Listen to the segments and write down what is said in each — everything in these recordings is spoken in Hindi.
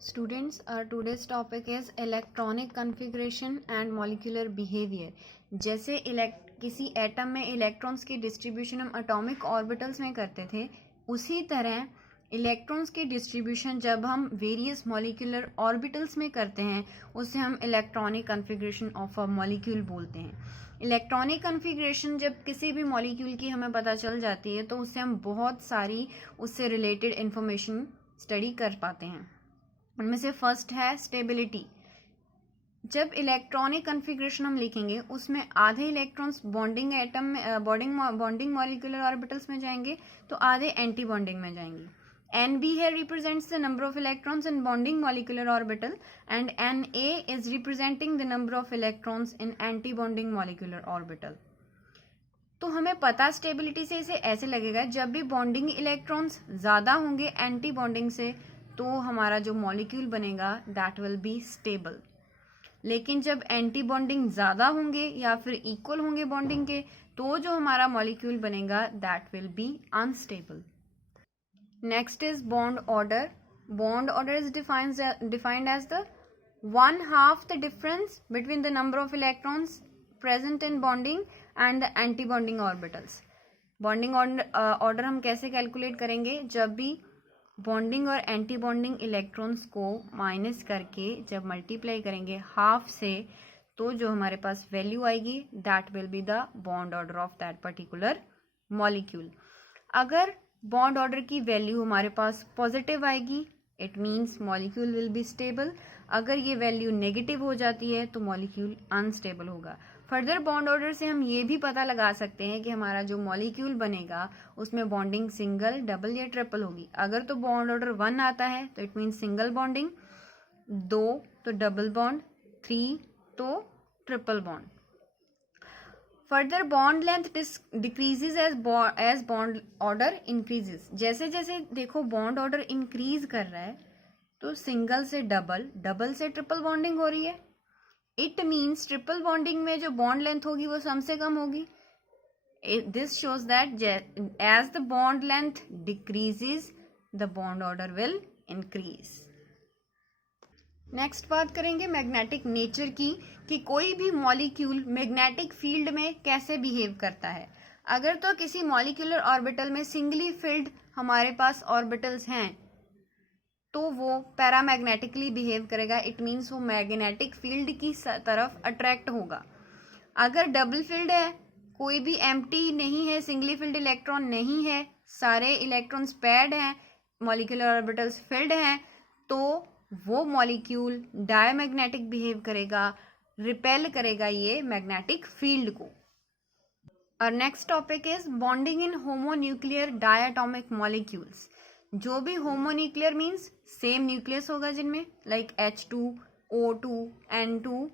Students, our today's topic is electronic configuration and molecular behavior. जैसे किसी एटम में इलेक्ट्रॉन्स की डिस्ट्रीब्यूशन हम एटॉमिक ऑर्बिटल्स में करते थे, उसी तरह इलेक्ट्रॉन्स की डिस्ट्रीब्यूशन जब हम वेरियस मॉलिक्यूलर ऑर्बिटल्स में करते हैं उसे हम electronic configuration of a molecule बोलते हैं। इलेक्ट्रॉनिक कन्फिग्रेशन जब किसी भी मॉलिक्यूल की हमें पता चल जाती है तो उससे हम बहुत सारी उससे रिलेटेड इंफॉर्मेशन स्टडी कर पाते हैं। उनमें से फर्स्ट है स्टेबिलिटी। जब इलेक्ट्रॉनिक कन्फिग्रेशन हम लिखेंगे उसमें आधे इलेक्ट्रॉन्स बॉन्डिंग एटम में बॉन्डिंग मॉलिक्यूलर ऑर्बिटल्स में जाएंगे तो आधे एंटी बॉन्डिंग में जाएंगे। NB here represents the number of electrons in bonding molecular orbital and Na is representing the number of electrons in anti-bonding molecular orbital। तो हमें पता स्टेबिलिटी से इसे ऐसे लगेगा, जब भी बॉन्डिंग इलेक्ट्रॉन्स ज़्यादा होंगे एंटी बॉन्डिंग से तो हमारा जो मॉलिक्यूल बनेगा दैट विल बी स्टेबल। लेकिन जब एंटी बॉन्डिंग ज़्यादा होंगे या फिर इक्वल होंगे बॉन्डिंग के तो जो हमारा मॉलिक्यूल बनेगा that will be unstable. Next is bond order. Bond order is defined as the 1/2 the difference between the number of electrons present in bonding and the anti-bonding orbitals। Bonding order हम कैसे कैलकुलेट करेंगे, जब भी बॉन्डिंग और एंटी बॉन्डिंग इलेक्ट्रॉन्स को माइनस करके जब मल्टीप्लाई करेंगे हाफ से तो जो हमारे पास वैल्यू आएगी that will be the bond order of that particular molecule. अगर बॉन्ड ऑर्डर की वैल्यू हमारे पास पॉजिटिव आएगी it means molecule will be stable. अगर ये वैल्यू नेगेटिव हो जाती है तो मॉलिक्यूल अनस्टेबल होगा। फर्दर बॉन्ड ऑर्डर से हम ये भी पता लगा सकते हैं कि हमारा जो मॉलिक्यूल बनेगा उसमें बॉन्डिंग सिंगल, डबल या ट्रिपल होगी। अगर तो बॉन्ड ऑर्डर 1 आता है तो इट मीन्स सिंगल बॉन्डिंग, 2 तो डबल बॉन्ड, 3 तो triple bond. Further bond length decreases as bond order increases. जैसे जैसे देखो बॉन्ड ऑर्डर इंक्रीज कर रहा है तो सिंगल से डबल, डबल से ट्रिपल बॉन्डिंग हो रही है। इट मीन्स ट्रिपल बॉन्डिंग में जो बॉन्ड लेंथ होगी वो सम से कम होगी। This shows that as the bond length decreases the bond order will increase. Next बात करेंगे मैग्नेटिक नेचर की कि कोई भी मॉलिक्यूल मैग्नेटिक फील्ड में कैसे बिहेव करता है। अगर तो किसी मॉलिक्यूलर ऑर्बिटल में सिंगली फील्ड हमारे पास ऑर्बिटल्स हैं तो वो पैरामैग्नेटिकली बिहेव करेगा। इट मीन्स वो मैग्नेटिक फील्ड की तरफ अट्रैक्ट होगा। अगर डबल फील्ड है, कोई भी एम्प्टी नहीं है, सिंगली फील्ड इलेक्ट्रॉन नहीं है, सारे इलेक्ट्रॉन्स पैड हैं, मॉलिक्यूलर ऑर्बिटल्स फील्ड हैं, तो वो मॉलिक्यूल डायमैग्नेटिक बिहेव करेगा, रिपेल करेगा ये मैग्नेटिक फील्ड को। और next topic is bonding in homonuclear diatomic molecules. जो भी होमोन्यूक्लियर मीन्स सेम न्यूक्लियस होगा जिनमें like H2, O2, N2।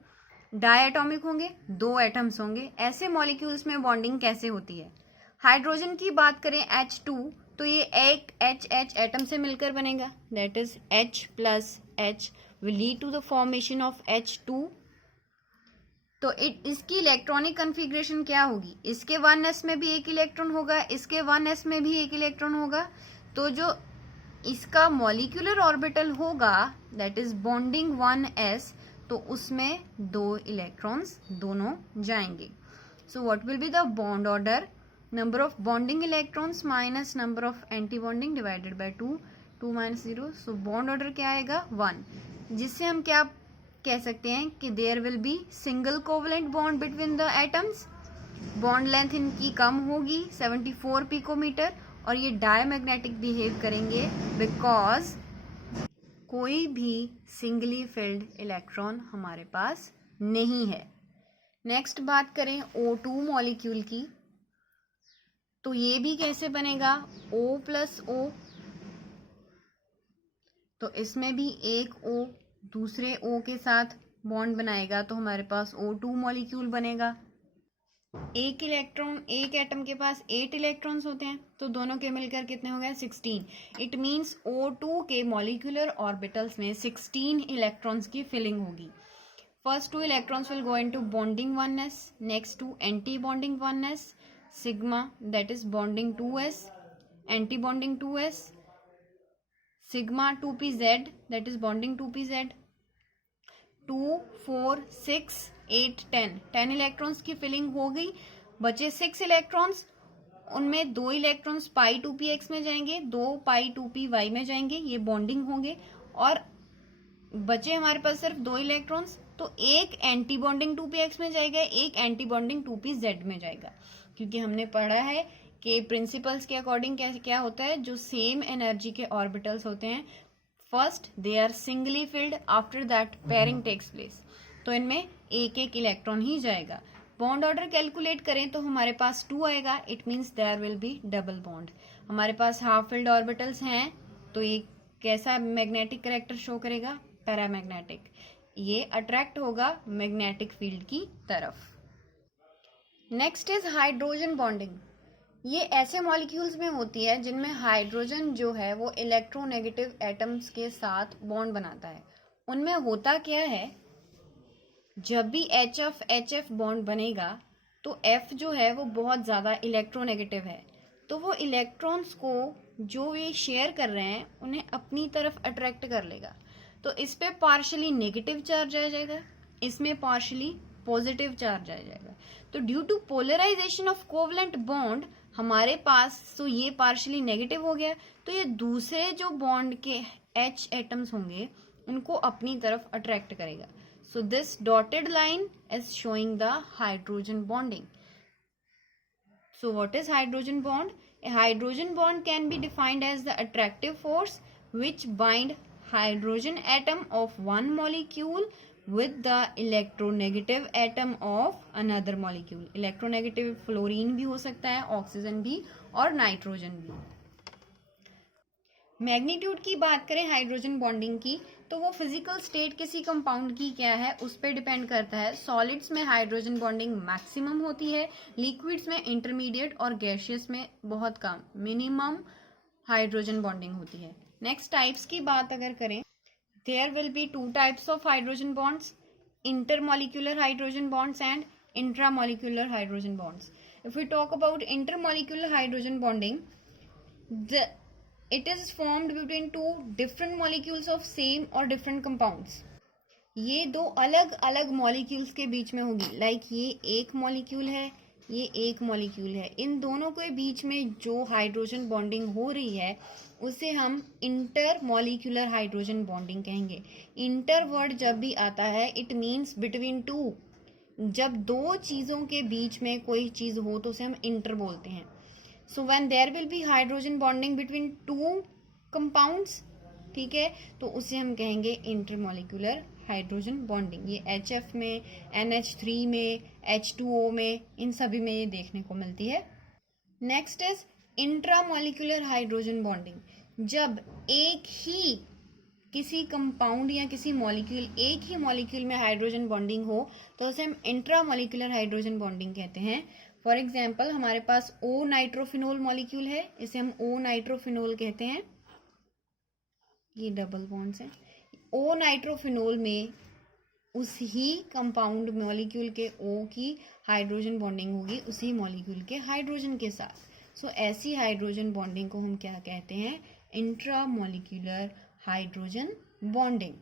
Diatomic होंगे, 2 एटम्स होंगे। ऐसे मॉलिक्यूल्स में बॉन्डिंग कैसे होती है। हाइड्रोजन की बात करें H2 तो ये एक H एटम से मिलकर बनेगा that is H plus H will lead to the formation of H2। तो इसकी इलेक्ट्रॉनिक कन्फिग्रेशन क्या होगी, इसके 1s में भी एक इलेक्ट्रॉन होगा, इसके 1s में भी एक इलेक्ट्रॉन होगा। तो जो इसका मॉलिक्यूलर ऑर्बिटल होगा दैट इज बॉन्डिंग 1s तो उसमें 2 इलेक्ट्रॉन्स दोनों जाएंगे। So what will be the bond order, number of bonding electrons minus number of anti bonding divided by 2, 2 minus 0। So bond order क्या आएगा 1, जिससे हम क्या कह सकते हैं कि there will be single covalent bond between the atoms. Bond length इनकी कम होगी 74 पिकोमीटर और ये डायमैग्नेटिक बिहेव करेंगे बिकॉज कोई भी सिंगली फिल्ड इलेक्ट्रॉन हमारे पास नहीं है। नेक्स्ट बात करें O2 मॉलिक्यूल की तो ये भी कैसे बनेगा O प्लस O। तो इसमें भी एक O दूसरे O के साथ बॉन्ड बनाएगा तो हमारे पास O2 मॉलिक्यूल बनेगा। एक इलेक्ट्रॉन, एक एटम के पास 8 इलेक्ट्रॉन्स होते हैं तो दोनों के मिलकर कितने हो गए 16। इट मीन्स O2 के मॉलिक्यूलर ऑर्बिटल्स में 16 इलेक्ट्रॉन्स की फिलिंग होगी। First 2 electrons will go into bonding 1s, next 2 anti bonding 1s, sigma that is bonding 2s, anti bonding 2s, sigma 2pz, that is bonding 2pz. 2, 4, 6, 8, 10 electrons की फिलिंग हो गई. बचे 6 इलेक्ट्रॉन्स, उनमें 2 इलेक्ट्रॉन्स पाई 2px में जाएंगे, 2 पाई 2py में जाएंगे, ये बॉन्डिंग होंगे. और बचे हमारे पास सिर्फ 2 इलेक्ट्रॉन्स, तो एक एंटी बॉन्डिंग 2px में जाएगा, एक एंटी बॉन्डिंग 2pz में जाएगा. क्योंकि हमने पढ़ा है कि प्रिंसिपल्स के अकॉर्डिंग क्या होता है, जो सेम एनर्जी के ऑर्बिटल्स होते हैं, first they are singly filled, after that pairing takes place. तो इनमें एक एक इलेक्ट्रॉन ही जाएगा. बॉन्ड ऑर्डर कैलकुलेट करें तो हमारे पास 2 आएगा. It means there will be double bond. हमारे पास हाफ फिल्ड ऑर्बिटल्स हैं, तो ये कैसा मैग्नेटिक कैरेक्टर शो करेगा, पैरामैग्नेटिक. ये अट्रैक्ट होगा मैग्नेटिक फील्ड की तरफ. Next is hydrogen bonding. ये ऐसे मॉलिक्यूल्स में होती है जिनमें हाइड्रोजन जो है वो इलेक्ट्रोनेगेटिव एटम्स के साथ बॉन्ड बनाता है. उनमें होता क्या है, जब भी HF बॉन्ड बनेगा तो F जो है वो बहुत ज़्यादा इलेक्ट्रोनेगेटिव है, तो वो इलेक्ट्रॉन्स को जो ये शेयर कर रहे हैं उन्हें अपनी तरफ अट्रैक्ट कर लेगा. तो इस पे पार्शली नेगेटिव चार्ज आ जाएगा, इसमें पार्शली पॉजिटिव चार्ज आ जाएगा. तो due to polarisation of covalent bond हमारे पास, तो ये पार्शली नेगेटिव हो गया, तो ये दूसरे जो बॉन्ड के H एटम्स होंगे उनको अपनी तरफ अट्रैक्ट करेगा. So this dotted line is showing the hydrogen bonding. So what is hydrogen bond? A hydrogen bond can be defined as the attractive force which bind hydrogen atom of one molecule with the electronegative atom of another molecule. Electronegative fluorine भी हो सकता है, ऑक्सीजन भी और नाइट्रोजन भी. मैग्नीट्यूड की बात करें हाइड्रोजन बॉन्डिंग की, तो वो फिजिकल स्टेट किसी कंपाउंड की क्या है उस पर डिपेंड करता है. सॉलिड्स में हाइड्रोजन बॉन्डिंग मैक्सिमम होती है, लिक्विड्स में इंटरमीडिएट और गैशियस में बहुत कम, मिनिमम हाइड्रोजन बॉन्डिंग होती है. नेक्स्ट टाइप्स की बात अगर करें, there will be 2 types of hydrogen bonds, intermolecular hydrogen bonds and intramolecular hydrogen bonds. If we talk about intermolecular hydrogen bonding, it is formed between two different molecules of same or different compounds. ये दो अलग अलग मॉलिक्यूल्स के बीच में होगी. लाइक ये एक मॉलिक्यूल है, ये एक मॉलिक्यूल है. इन दोनों के बीच में जो हाइड्रोजन बॉन्डिंग हो रही है उसे हम इंटर मॉलिक्यूलर हाइड्रोजन बॉन्डिंग कहेंगे. इंटर वर्ड जब भी आता है इट मीन्स बिटवीन टू. जब दो चीज़ों के बीच में कोई चीज़ हो तो उसे हम इंटर बोलते हैं. So when there will be hydrogen bonding between two compounds, ठीक है, तो उसे हम कहेंगे इंटरमॉलिक्यूलर हाइड्रोजन बॉन्डिंग. ये HF में, NH3 में, H2O में, इन सभी में ये देखने को मिलती है. Next is intramolecular hydrogen bonding. जब एक ही किसी कंपाउंड या किसी मॉलिक्यूल, एक ही मॉलिक्यूल में हाइड्रोजन बॉन्डिंग हो तो उसे हम इंट्रामॉलिक्यूलर हाइड्रोजन बॉन्डिंग कहते हैं. फॉर एग्जाम्पल हमारे पास O नाइट्रोफिनोल मॉलिक्यूल है, इसे हम O नाइट्रोफिनोल कहते हैं. ये डबल बॉन्ड्स हैं. O नाइट्रोफिनोल में उस ही कंपाउंड मॉलिक्यूल के O की हाइड्रोजन बॉन्डिंग होगी उसी मॉलिक्यूल के हाइड्रोजन के साथ. सो ऐसी हाइड्रोजन बॉन्डिंग को हम क्या कहते हैं, इंट्रामॉलिक्यूलर हाइड्रोजन बॉन्डिंग.